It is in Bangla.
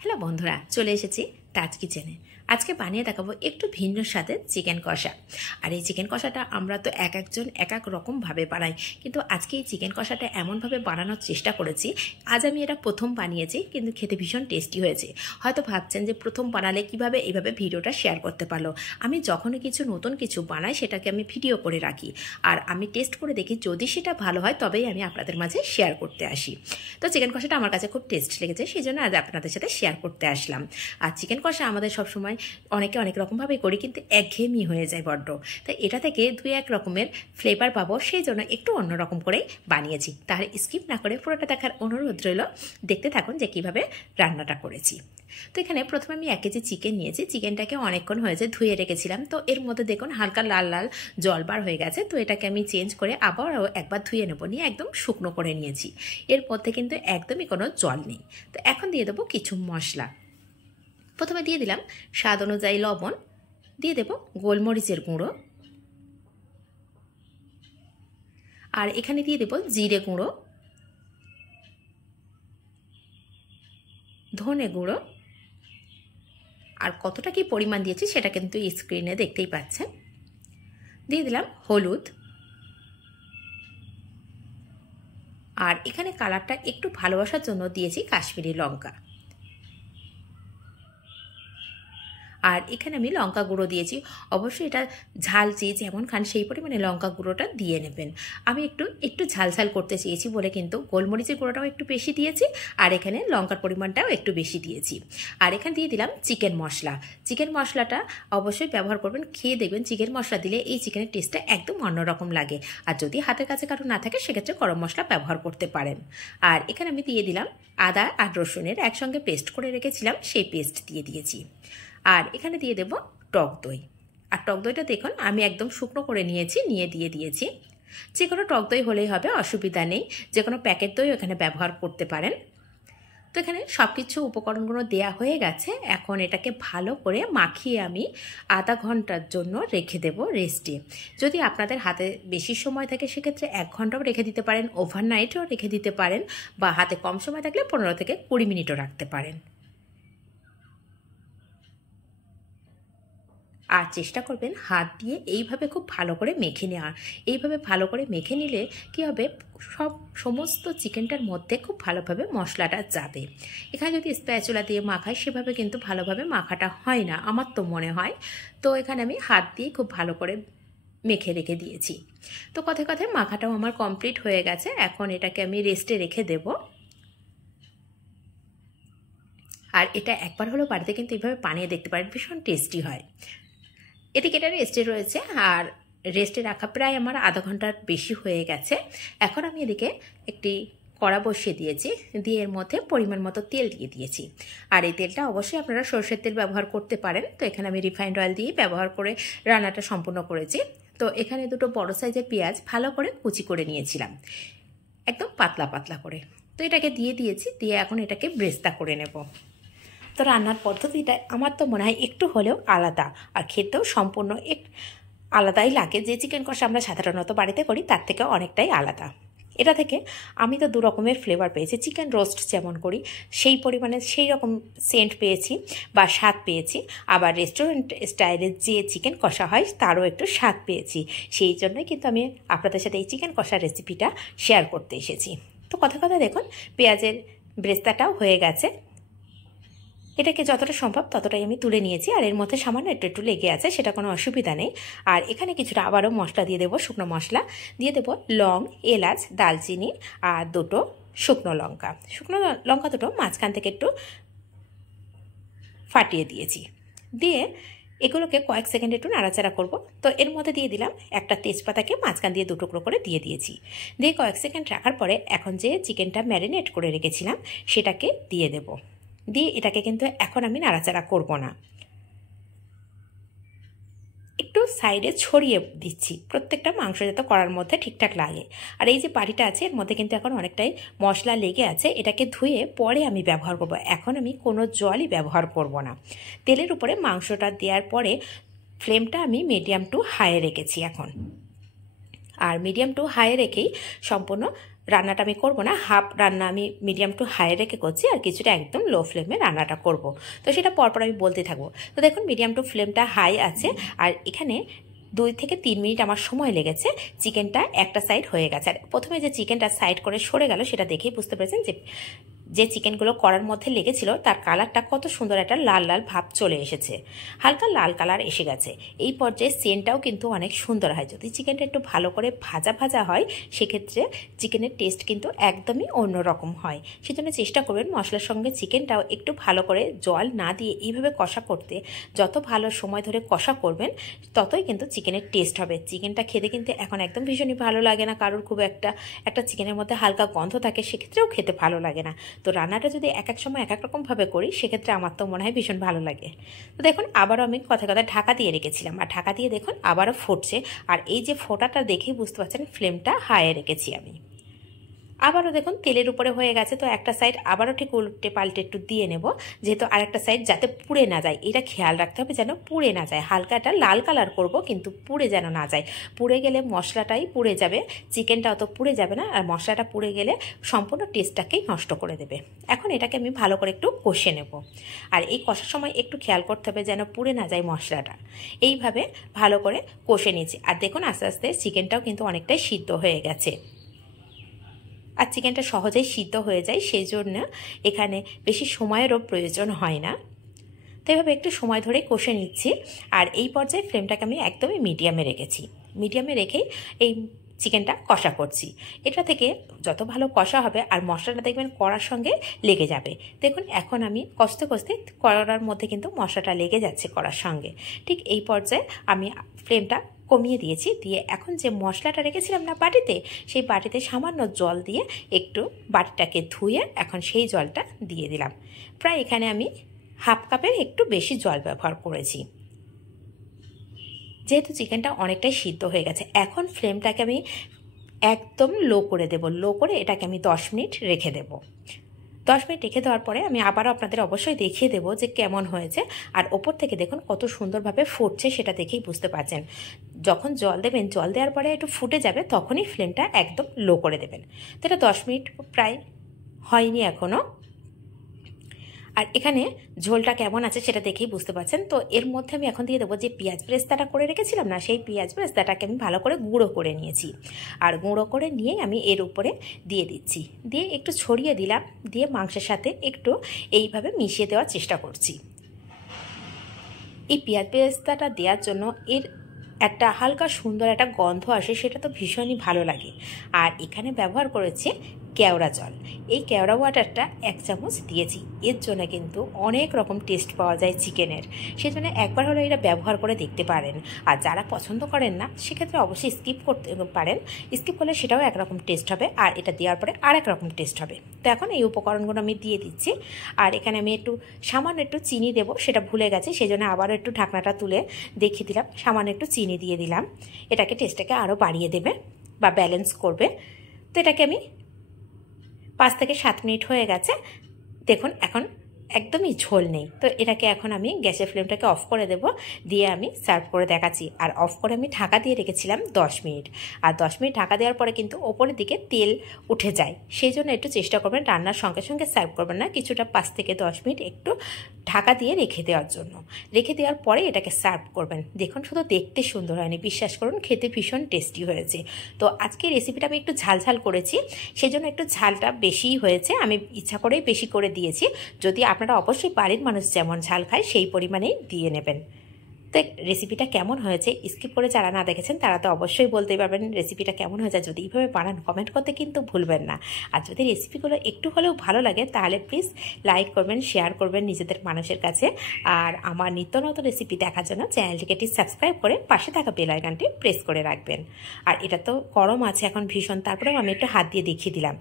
হ্যালো বন্ধুরা, চলে এসেছি তাজ কিচেনে। আজকে বানিয়ে দেখাবো একটু ভিন্ন স্বাদের চিকেন কষা। আর এই চিকেন কষাটা আমরা তো এক একজন এক এক রকমভাবে বানাই, কিন্তু আজকে এই চিকেন কষাটা এমনভাবে বানানোর চেষ্টা করেছি। আজ আমি এটা প্রথম বানিয়েছি, কিন্তু খেতে ভীষণ টেস্টি হয়েছে। হয়তো ভাবছেন যে প্রথম বানালে কিভাবে এইভাবে ভিডিওটা শেয়ার করতে পারলো। আমি যখনই কিছু নতুন কিছু বানাই সেটাকে আমি ভিডিও করে রাখি, আর আমি টেস্ট করে দেখি, যদি সেটা ভালো হয় তবেই আমি আপনাদের মাঝে শেয়ার করতে আসি। তো চিকেন কষাটা আমার কাছে খুব টেস্ট লেগেছে, সেই জন্য আজ আপনাদের সাথে শেয়ার করতে আসলাম। আর চিকেন কষা আমাদের সবসময় অনেকে অনেক রকমভাবেই করি, কিন্তু একঘেয়েমি হয়ে যায় বড্ড। তাই এটা থেকে দুই এক রকমের ফ্লেভার পাবো, সেই জন্য একটু অন্যরকম করেই বানিয়েছি। তাহলে স্কিপ না করে পুরোটা দেখার অনুরোধ রইল। দেখতে থাকুন যে কিভাবে রান্নাটা করেছি। তো এখানে প্রথমে আমি 1 কেজি চিকেন নিয়েছি। চিকেনটাকে অনেকক্ষণ হয়েছে ধুয়ে রেখেছিলাম, তো এর মধ্যে দেখুন হালকা লাল লাল জল বার হয়ে গেছে। তো এটাকে আমি চেঞ্জ করে আবার একবার ধুয়ে নেবো, নিয়ে একদম শুকনো করে নিয়েছি। এর মধ্যে কিন্তু একদমই কোনো জল নেই। তো এখন দিয়ে দেবো কিছু মশলা। প্রথমে দিয়ে দিলাম স্বাদ অনুযায়ী লবণ, দিয়ে দেব গোলমরিচের গুঁড়ো, আর এখানে দিয়ে দেব জিরে গুঁড়ো, ধনে গুঁড়ো, আর কতটা কি পরিমাণ দিয়েছি সেটা কিন্তু স্ক্রিনে দেখতেই পাচ্ছেন। দিয়ে দিলাম হলুদ, আর এখানে কালারটা একটু ভালোবাসার জন্য দিয়েছি কাশ্মীরি লঙ্কা। আর এখানে আমি লঙ্কা গুঁড়ো দিয়েছি। অবশ্যই এটা ঝাল যে যেমন খান সেই পরিমাণে লঙ্কা গুঁড়োটা দিয়ে নেবেন। আমি একটু ঝাল ঝাল করতে চেয়েছি বলে কিন্তু গোলমরিচের গুঁড়োটাও একটু বেশি দিয়েছি, আর এখানে লঙ্কার পরিমাণটাও একটু বেশি দিয়েছি। আর এখানে দিয়ে দিলাম চিকেন মশলা। চিকেন মশলাটা অবশ্যই ব্যবহার করবেন, খেয়ে দেখবেন চিকেন মশলা দিলে এই চিকেনের টেস্টটা একদম অন্যরকম লাগে। আর যদি হাতের কাছে কারো না থাকে সেক্ষেত্রে গরম মশলা ব্যবহার করতে পারেন। আর এখানে আমি দিয়ে দিলাম আদা আর রসুনের একসঙ্গে পেস্ট করে রেখেছিলাম, সেই পেস্ট দিয়ে দিয়েছি। আর এখানে দিয়ে দেব টক দই। আর টক দইটা দেখুন আমি একদম শুকনো করে নিয়েছি, নিয়ে দিয়ে দিয়েছি। যে কোনো টক দই হলেই হবে, অসুবিধা নেই। যে কোনো প্যাকেট দই এখানে ব্যবহার করতে পারেন। তো এখানে সব কিছু উপকরণগুলো দেয়া হয়ে গেছে। এখন এটাকে ভালো করে মাখিয়ে আমি আধা ঘন্টার জন্য রেখে দেব রেস্টে। যদি আপনাদের হাতে বেশি সময় থাকে সেক্ষেত্রে 1 ঘন্টাও রেখে দিতে পারেন, ওভারনাইটও রেখে দিতে পারেন, বা হাতে কম সময় থাকলে 15 থেকে 20 মিনিটও রাখতে পারেন। আর চেষ্টা করবেন হাত দিয়ে এইভাবে খুব ভালো করে মেখে নেওয়ার। এইভাবে ভালো করে মেখে নিলে কী হবে, সমস্ত চিকেনটার মধ্যে খুব ভালোভাবে মশলাটা যাবে। এখানে যদি স্প্যাচুলা দিয়ে মাখাই সেভাবে কিন্তু ভালোভাবে মাখাটা হয় না, আমার তো মনে হয়। তো এখানে আমি হাত দিয়ে খুব ভালো করে মেখে রেখে দিয়েছি। তো কথায় কথায় মাখাটাও আমার কমপ্লিট হয়ে গেছে। এখন এটাকে আমি রেস্টে রেখে দেব। আর এটা একবার হলেও বাড়িতে কিন্তু এইভাবে বানিয়ে দেখতে পারেন, ভীষণ টেস্টি হয়। এদিকে এটা রেস্টে রয়েছে, আর রেস্টে রাখা প্রায় আমার আধা ঘন্টার বেশি হয়ে গেছে। এখন আমি এদিকে একটি কড়া বসিয়ে দিয়েছি, দিয়ে এর মধ্যে পরিমাণ মতো তেল দিয়ে দিয়েছি। আর এই তেলটা অবশ্যই আপনারা সরষের তেল ব্যবহার করতে পারেন। তো এখানে আমি রিফাইন্ড অয়েল দিয়ে ব্যবহার করে রান্নাটা সম্পূর্ণ করেছি। তো এখানে দুটো বড় সাইজের পেঁয়াজ ভালো করে কুচি করে নিয়েছিলাম, একদম পাতলা পাতলা করে। তো এটাকে দিয়ে দিয়েছি, দিয়ে এখন এটাকে ব্রেস্তা করে নেব। তো রান্নার পদ্ধতিটা আমার তো মনে হয় একটু হলেও আলাদা, আর খেতেও সম্পূর্ণ আলাদাই লাগে। যে চিকেন কষা আমরা সাধারণত বাড়িতে করি তার থেকে অনেকটাই আলাদা। এটা থেকে আমি তো 2 রকমের ফ্লেভার পেয়েছি। চিকেন রোস্ট যেমন করি সেই পরিমাণে সেই রকম সেন্ট পেয়েছি বা স্বাদ পেয়েছি, আবার রেস্টুরেন্ট স্টাইলের যে চিকেন কষা হয় তারও একটু স্বাদ পেয়েছি। সেই জন্যই কিন্তু আমি আপনাদের সাথে এই চিকেন কষার রেসিপিটা শেয়ার করতে এসেছি। তো কথা কথা দেখুন পেঁয়াজের ব্রেস্তাটাও হয়ে গেছে। এটাকে যতটা সম্ভব ততটাই আমি তুলে নিয়েছি, আর এর মধ্যে সামান্য একটু একটু লেগে আছে, সেটা কোনো অসুবিধা নেই। আর এখানে কিছুটা আবারও মশলা দিয়ে দেবো, শুকনো মশলা দিয়ে দেবো, লং, এলাচ, দালচিনি, আর 2টো শুকনো লঙ্কা। শুকনো লঙ্কা দুটো মাঝখান থেকে একটু ফাটিয়ে দিয়েছি। দিয়ে এগুলোকে কয়েক সেকেন্ড একটু নাড়াচাড়া করব। তো এর মধ্যে দিয়ে দিলাম একটা তেজপাতাকে মাঝখান দিয়ে 2 টুকরো করে দিয়ে দিয়েছি। দিয়ে কয়েক সেকেন্ড রাখার পরে এখন যে চিকেনটা ম্যারিনেট করে রেখেছিলাম সেটাকে দিয়ে দেব। দিয়ে এটাকে কিন্তু এখন আমি নাড়াচাড়া করব না, একটু সাইডে ছড়িয়ে দিচ্ছি, প্রত্যেকটা মাংস যাতে কড়ার মধ্যে ঠিকঠাক লাগে। আর এই যে বাটিটা আছে এর মধ্যে কিন্তু এখন অনেকটাই মশলা লেগে আছে, এটাকে ধুয়ে পরে আমি ব্যবহার করব। এখন আমি কোনো জলই ব্যবহার করব না। তেলের উপরে মাংসটা দেওয়ার পরে ফ্লেমটা আমি মিডিয়াম টু হাইয়ে রেখেছি এখন। আর মিডিয়াম টু হাইয়ে রেখেই সম্পূর্ণ রান্নাটা আমি করব না, হাফ রান্না আমি মিডিয়াম টু হাই রেখে করছি, আর কিছুটা একদম লো ফ্লেমে রান্নাটা করব। তো সেটা পরপর আমি বলতে থাকবো। তো দেখুন মিডিয়াম টু ফ্লেমটা হাই আছে, আর এখানে 2 থেকে 3 মিনিট আমার সময় লেগেছে। চিকেনটা একটা সাইড হয়ে গেছে, আর প্রথমে যে চিকেনটা সাইড করে সরে গেল সেটা দেখেই বুঝতে পেরেছেন যে চিকেনগুলো কড়ার মধ্যে লেগেছিল তার কালারটা কত সুন্দর একটা লাল লাল ভাব চলে এসেছে, হালকা লাল কালার এসে গেছে। এই পর্যায়ে সেন্টটাও কিন্তু অনেক সুন্দর হয়। যদি চিকেনটা একটু ভালো করে ভাজা ভাজা হয় সেক্ষেত্রে চিকেনের টেস্ট কিন্তু একদমই অন্যরকম হয়। সেজন্য চেষ্টা করবেন মশলার সঙ্গে চিকেনটাও একটু ভালো করে জল না দিয়ে এইভাবে কষা করতে। যত ভালো সময় ধরে কষা করবেন ততই কিন্তু চিকেনের টেস্ট হবে। চিকেনটা খেতে কিন্তু এখন একদম ভীষণই ভালো লাগে না কারোর, খুব একটা চিকেনের মধ্যে হালকা গন্ধ থাকে, সেক্ষেত্রেও খেতে ভালো লাগে না। তো রান্নাটা যদি এক এক সময় এক এক রকমভাবে করি সেক্ষেত্রে আমার তো মনে হয় ভীষণ ভালো লাগে। তো দেখুন আবারও আমি কথায় কথায় ঢাকা দিয়ে রেখেছিলাম, আর ঢাকা দিয়ে দেখুন আবারও ফুটছে। আর এই যে ফোটাটা দেখেই বুঝতে পারছেন ফ্লেমটা হাইয়ে রেখেছি আমি। আবারও দেখুন তেলের উপরে হয়ে গেছে, তো একটা সাইড আবারও ঠিক উল্টে পাল্টে একটু দিয়ে নেব, যেহেতু আরেকটা সাইড যাতে পুড়ে না যায়। এটা খেয়াল রাখতে হবে যেন পুড়ে না যায়। হালকা একটা লাল কালার করব, কিন্তু পুড়ে যেন না যায়। পুড়ে গেলে মশলাটাই পুড়ে যাবে, চিকেনটা অত পুড়ে যাবে না, আর মশলাটা পুড়ে গেলে সম্পূর্ণ টেস্টটাকেই নষ্ট করে দেবে। এখন এটাকে আমি ভালো করে একটু কষে নেব, আর এই কষার সময় একটু খেয়াল করতে হবে যেন পুড়ে না যায় মশলাটা। এইভাবে ভালো করে কষে নিয়েছি, আর দেখুন আস্তে আস্তে চিকেনটাও কিন্তু অনেকটাই সিদ্ধ হয়ে গেছে। আর চিকেনটা সহজেই সিদ্ধ হয়ে যায়, সেই জন্য এখানে বেশি সময়েরও প্রয়োজন হয় না। তো এভাবে একটু সময় ধরে কষে নিচ্ছি, আর এই পর্যায়ে ফ্লেমটাকে আমি একদমই মিডিয়ামে রেখেছি। মিডিয়ামে রেখেই এই চিকেনটা কষা করছি। এটা থেকে যত ভালো কষা হবে আর মশলাটা দেখবেন কড়ার সঙ্গে লেগে যাবে। দেখুন এখন আমি কষতে কষতে কড়ার মধ্যে কিন্তু মশলাটা লেগে যাচ্ছে কড়ার সঙ্গে। ঠিক এই পর্যায়ে আমি ফ্লেমটা কমিয়ে দিয়েছি, দিয়ে এখন যে মশলাটা রেখেছিলাম না বাটিতে, সেই বাটিতে সামান্য জল দিয়ে একটু বাটিটাকে ধুয়ে এখন সেই জলটা দিয়ে দিলাম। প্রায় এখানে আমি হাফ কাপের একটু বেশি জল ব্যবহার করেছি, যেহেতু চিকেনটা অনেকটাই সিদ্ধ হয়ে গেছে। এখন ফ্লেমটাকে আমি একদম লো করে দেব, লো করে এটাকে আমি 10 মিনিট রেখে দেব। 10 মিনিট রেখে দেওয়ার পরে আমি আবারও আপনাদের অবশ্যই দেখিয়ে দেবো যে কেমন হয়েছে। আর ওপর থেকে দেখুন কত সুন্দরভাবে ফুটছে, সেটা দেখেই বুঝতে পারছেন। যখন জল দেবেন, জল দেওয়ার পরে একটু ফুটে যাবে, তখনই ফ্লেমটা একদম লো করে দেবেন। তো এটা 10 মিনিট প্রায় হয়নি এখনও। আর এখানে ঝোলটা কেমন আছে সেটা দেখেই বুঝতে পারছেন। তো এর মধ্যে আমি এখন দিয়ে দেবো যে পেঁয়াজ বেরেস্তাটা করে রেখেছিলাম না, সেই পেঁয়াজ বেরেস্তাটাকে আমি ভালো করে গুঁড়ো করে নিয়েছি। আর গুঁড়ো করে নিয়ে আমি এর উপরে দিয়ে দিচ্ছি, দিয়ে একটু ছড়িয়ে দিলাম, দিয়ে মাংসের সাথে একটু এইভাবে মিশিয়ে দেওয়ার চেষ্টা করছি। এই পেঁয়াজ বেরেস্তাটা দেওয়ার জন্য এর একটা হালকা সুন্দর একটা গন্ধ আসে, সেটা তো ভীষণই ভালো লাগে। আর এখানে ব্যবহার করেছি কেওড়া জল। এই কেওড়া ওয়াটারটা 1 চামচ দিয়েছি, এর জন্য কিন্তু অনেক রকম টেস্ট পাওয়া যায় চিকেনের। সেজন্য একবার হলো এটা ব্যবহার করে দেখতে পারেন। আর যারা পছন্দ করেন না সেক্ষেত্রে অবশ্যই স্কিপ করতে পারেন, স্কিপ করলে সেটাও একরকম টেস্ট হবে, আর এটা দেওয়ার পরে আরেক রকম টেস্ট হবে। তো এখন এই উপকরণগুলো আমি দিয়ে দিচ্ছি। আর এখানে আমি সামান্য একটু চিনি দেবো, সেটা ভুলে গেছি, সেই জন্য আবারও একটু ঢাকনাটা তুলে দেখিয়ে দিলাম। সামান্য একটু চিনি দিয়ে দিলাম, এটাকে টেস্টটাকে আরও বাড়িয়ে দেবে বা ব্যালেন্স করবে। তো এটাকে আমি 5 থেকে 7 মিনিট হয়ে গেছে, দেখুন এখন একদমই ঝোল নেই। তো এটাকে এখন আমি গ্যাসের ফ্লেমটাকে অফ করে দেব, দিয়ে আমি সার্ভ করে দেখাচ্ছি। আর অফ করে আমি ঢাকা দিয়ে রেখেছিলাম 10 মিনিট। আর 10 মিনিট ঢাকা দেওয়ার পরে কিন্তু ওপরের দিকে তেল উঠে যায়, সেই জন্য একটু চেষ্টা করবেন রান্নার সঙ্গে সঙ্গে সার্ভ করবেন না, কিছুটা 5 থেকে 10 মিনিট একটু ঢাকা দিয়ে রেখে দেওয়ার জন্য। রেখে দেওয়ার পরে এটাকে সার্ভ করবেন। দেখুন শুধু দেখতে সুন্দর হয়নি, বিশ্বাস করুন খেতে ভীষণ টেস্টি হয়েছে। তো আজকে রেসিপিটা আমি একটু ঝালঝাল করেছি, সেজন্য একটু ঝালটা বেশিই হয়েছে, আমি ইচ্ছা করেই বেশি করে দিয়েছি। যদি আপনারা অবশ্যই বাড়ির মানুষ যেমন ঝাল খায় সেই পরিমাণেই দিয়ে নেবেন। তো রেসিপিটা কেমন হয়েছে স্কিপ করে যারা না দেখেছেন তারা তো অবশ্যই বলতেই পারবেন রেসিপিটা কেমন হয়েছে। যদি এইভাবে বানান কমেন্ট করতে কিন্তু ভুলবেন না। আর যদি রেসিপিগুলো একটু হলেও ভালো লাগে তাহলে প্লিজ লাইক করবেন, শেয়ার করবেন নিজেদের মানুষের কাছে। আর আমার নিত্য নতুন রেসিপি দেখার জন্য চ্যানেলটিকে সাবস্ক্রাইব করে পাশে থাকা বেল আইকনটি প্রেস করে রাখবেন। আর এটা তো গরম আছে এখন ভীষণ, তারপরেও আমি একটু হাত দিয়ে দেখিয়ে দিলাম।